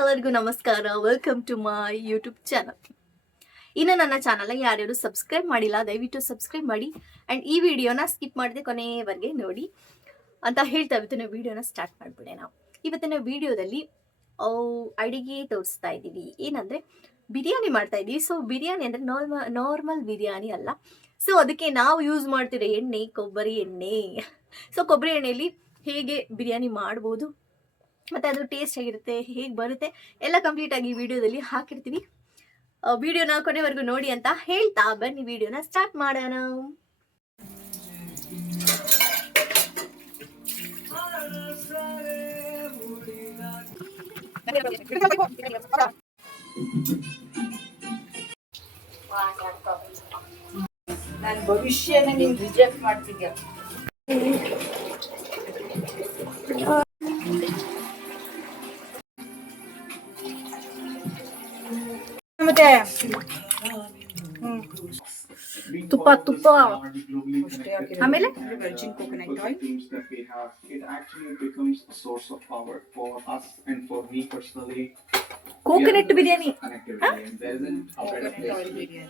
ಎಲ್ಲರಿಗೂ ನಮಸ್ಕಾರ. Welcome to my YouTube channel ಇನ್ನು ನನ್ನ ಚಾನಲ್ ಯಾರ್ಯಾರು ಸಬ್ಸ್ಕ್ರೈಬ್ ಮಾಡಿಲ್ಲ, ದಯವಿಟ್ಟು ಸಬ್ಸ್ಕ್ರೈಬ್ ಮಾಡಿ. ಆ್ಯಂಡ್ ಈ ವಿಡಿಯೋನ ಸ್ಕಿಪ್ ಮಾಡಿದೆ ಕೊನೆಯವರೆಗೆ ನೋಡಿ ಅಂತ ಹೇಳ್ತಾ ಇವತ್ತಿನ ವಿಡಿಯೋನ ಸ್ಟಾರ್ಟ್ ಮಾಡಿಬಿಡೆ ನಾವು. ಇವತ್ತಿನ ವಿಡಿಯೋದಲ್ಲಿ ಅಡಿಗೆ ತೋರಿಸ್ತಾ ಇದ್ದೀವಿ. ಏನಂದರೆ ಬಿರಿಯಾನಿ ಮಾಡ್ತಾ ಇದ್ದೀವಿ. ಸೊ ಬಿರಿಯಾನಿ ಅಂದರೆ ನಾರ್ಮಲ್ ನಾರ್ಮಲ್ ಬಿರಿಯಾನಿ ಅಲ್ಲ. ಸೊ ಅದಕ್ಕೆ ನಾವು ಯೂಸ್ ಮಾಡ್ತಿರೋ ಎಣ್ಣೆ, ಕೊಬ್ಬರಿ ಎಣ್ಣೆ. ಸೊ ಕೊಬ್ಬರಿ ಎಣ್ಣೆಯಲ್ಲಿ ಹೇಗೆ ಬಿರಿಯಾನಿ ಮಾಡ್ಬೋದು? ಮತ್ತು ಅದು ಟೇಸ್ಟ್ ಆಗಿರುತ್ತೆ ಹೇಗೆ ಬರುತ್ತೆ, ಎಲ್ಲ ಕಂಪ್ಲೀಟಾಗಿ ವಿಡಿಯೋದಲ್ಲಿ ಹಾಕಿರ್ತೀವಿ ವಿಡಿಯೋನ ಕೊನೆವರೆಗೂ ನೋಡಿ ಅಂತ ಹೇಳ್ತಾ ಬನ್ನಿ, ವಿಡಿಯೋನ ಸ್ಟಾರ್ಟ್ ಮಾಡೋಣ. ನಾನು ಭವಿಷ್ಯನ ನೀವು ರಿಜೆಕ್ಟ್ ಮಾಡ್ತಿದ್ಯಾ? ಮತ್ತೆ ತುಪ್ಪ ತುಪ್ಪ ಆಮೇಲೆ? Virgin coconut oil things that we have, it actually becomes a source of power for us and for me personally. Coconut biryani Connectivity, and there isn't a better coconut place oil to biryani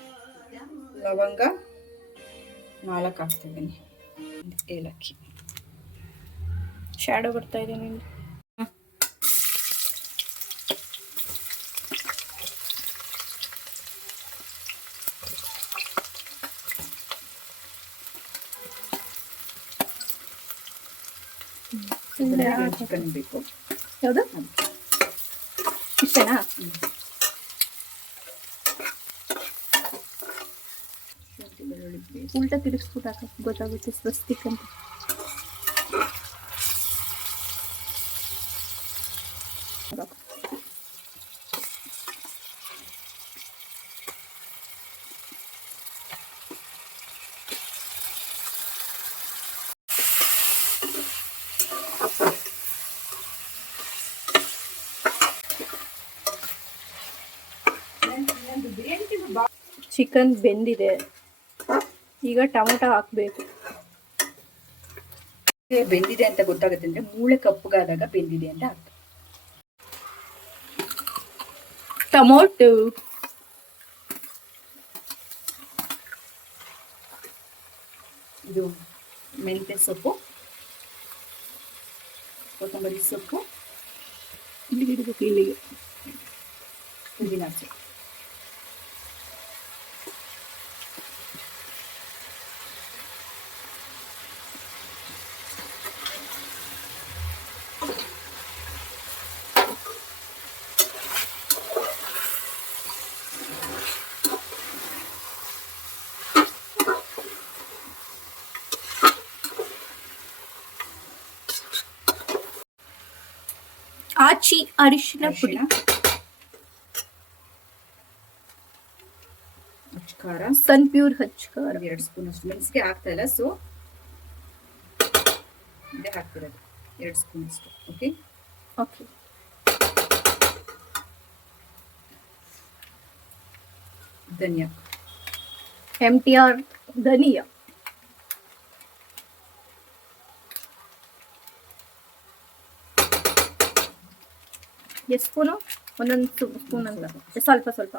ಲವಂಗ ನಾಲ್ಕು ಹಾಕ್ತಿದ್ದೀನಿ ಏಲಕ್ಕಿ shadow ಬರ್ತಾ ಇದೆ ನಿಂಗೆ chicken ಬೇಕು. ಯಾವುದು? ಇಷ್ಟನಾ. ಉಲ್ಟಾ ತಿರುಗಿಸ್ಬಿಟ್ಟು ಹಾಕಕ್ಕೆ ಗೊತ್ತಾಗುತ್ತೆ ಸ್ವಸ್ತಿಕ್ ಅಂತ. ಚಿಕನ್ ಬೆಂದಿದೆ. ಈಗ ಟೊಮೊಟೊ ಹಾಕಬೇಕು. ಬೆಂದಿದೆ ಅಂತ ಗೊತ್ತಾಗುತ್ತೆ ಅಂದ್ರೆ ಮೂಳೆ ಕಪ್ಪಗಾದಾಗ ಬೆಂದಿದೆ ಅಂತ ಅರ್ಥ. ಟೊಮೊಟೊ. ಇದು ಮೆಂತ್ಯ ಸೊಪ್ಪು ಕೊತ್ತಂಬರಿ ಸೊಪ್ಪು ಇಲ್ಲಿಗೆ ಇಡಬೇಕು ಇಲ್ಲಿಗೆ. ಪುದೀನ ಸೊಪ್ಪು. ಆಚಿ ಅರಿಶಿನ ಪುಡಿ ಅರಿಶಿನ ಖಾರ ಸನ್ ಪ್ಯೂರ್ ಹಚ್ಕಾರ ಒಂದು ಎರಡು ಸ್ಪೂನ್ ಅಷ್ಟು ಮೆಣಸಿಗೆ ಹಾಕ್ತಾ ಇಲ್ಲ ಸೊ ಇದೇ ಹಾಕ್ತಿರೋದು ಎರಡು ಸ್ಪೂನ್ ಅಷ್ಟು ಓಕೆ ಓಕೆ ಧನಿಯಾ ಎಮ್ ಟಿ ಆರ್ ಧನಿಯಾ ಎಷ್ಟು ಸ್ಪೂನು? ಒಂದೊಂದು ಸ್ಪೂನ್ ಅಂತ ಸ್ವಲ್ಪ ಸ್ವಲ್ಪ.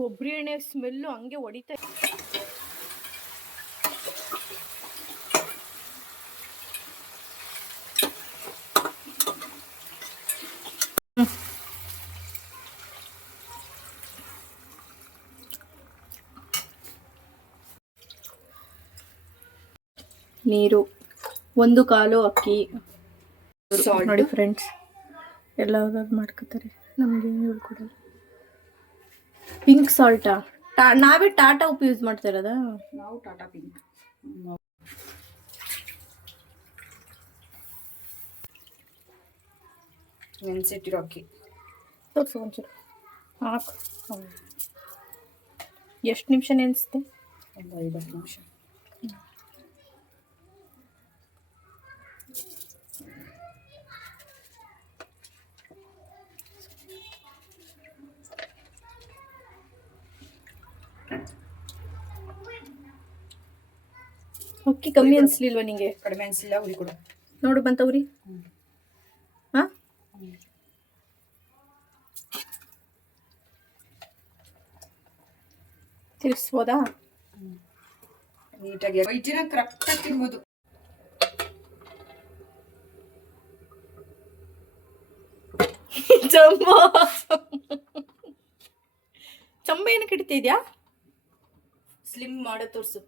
ಕೊಬ್ಬರಿ ಎಣ್ಣೆ ಸ್ಮೆಲ್ಲು ಹಂಗೆ ಹೊಡಿತಾ ನೀರು ಒಂದು ಕಾಲು ಅಕ್ಕಿ. ನೋಡಿ ಫ್ರೆಂಡ್ಸ್ ಎಲ್ಲ ಮಾಡ್ಕೋತಾರೆ ನಮ್ಗೆ ಹೇಳ್ಕೊಡಲ್ಲ. ಪಿಂಕ್ ಸಾಲ್ಟಾ ಟಾ ನಾವೇ ಟಾಟಾ ಉಪ್ಪು ಯೂಸ್ ಮಾಡ್ತಾ ಇರೋದಾ? ನಾವು ಟಾಟಾ ಪಿಂಕ್. ನೆನೆಸಿಟ್ಟಿರೋ ಅಕ್ಕಿ. ತೋರಿಸು ಒಂಚೂರು. ಹಾಕು. ಎಷ್ಟು ನಿಮಿಷ ನೆನೆಸ್ತೆ? ಒಂದು ಐದು ನಿಮಿಷ. ಅಕ್ಕಿ ಕಮ್ಮಿ ಅನಿಸ್ಲಿಲ್ವ ನಿಂಗೆ? ಕಡಿಮೆ ಅನಿಸಿಲ್ಲ ಉರಿ ಕೊಡು. ನೋಡು ಬಂತ ಉರಿ ಹಾಂ? ತಿರ್ಸ್ಬೋದಾ? ನೀಟಾಗಿ ವೈದ್ಯನ ಕರೆಕ್ಟಾಗಿ ತಿನ್ಬೋದು. ಚಂಬ. ಚಂಬ ಏನಕ್ಕೆ ಇಡ್ತಿದ್ಯಾ? ಸ್ಲಿಮ್ ಮಾಡೋ ತೋರಿಸು.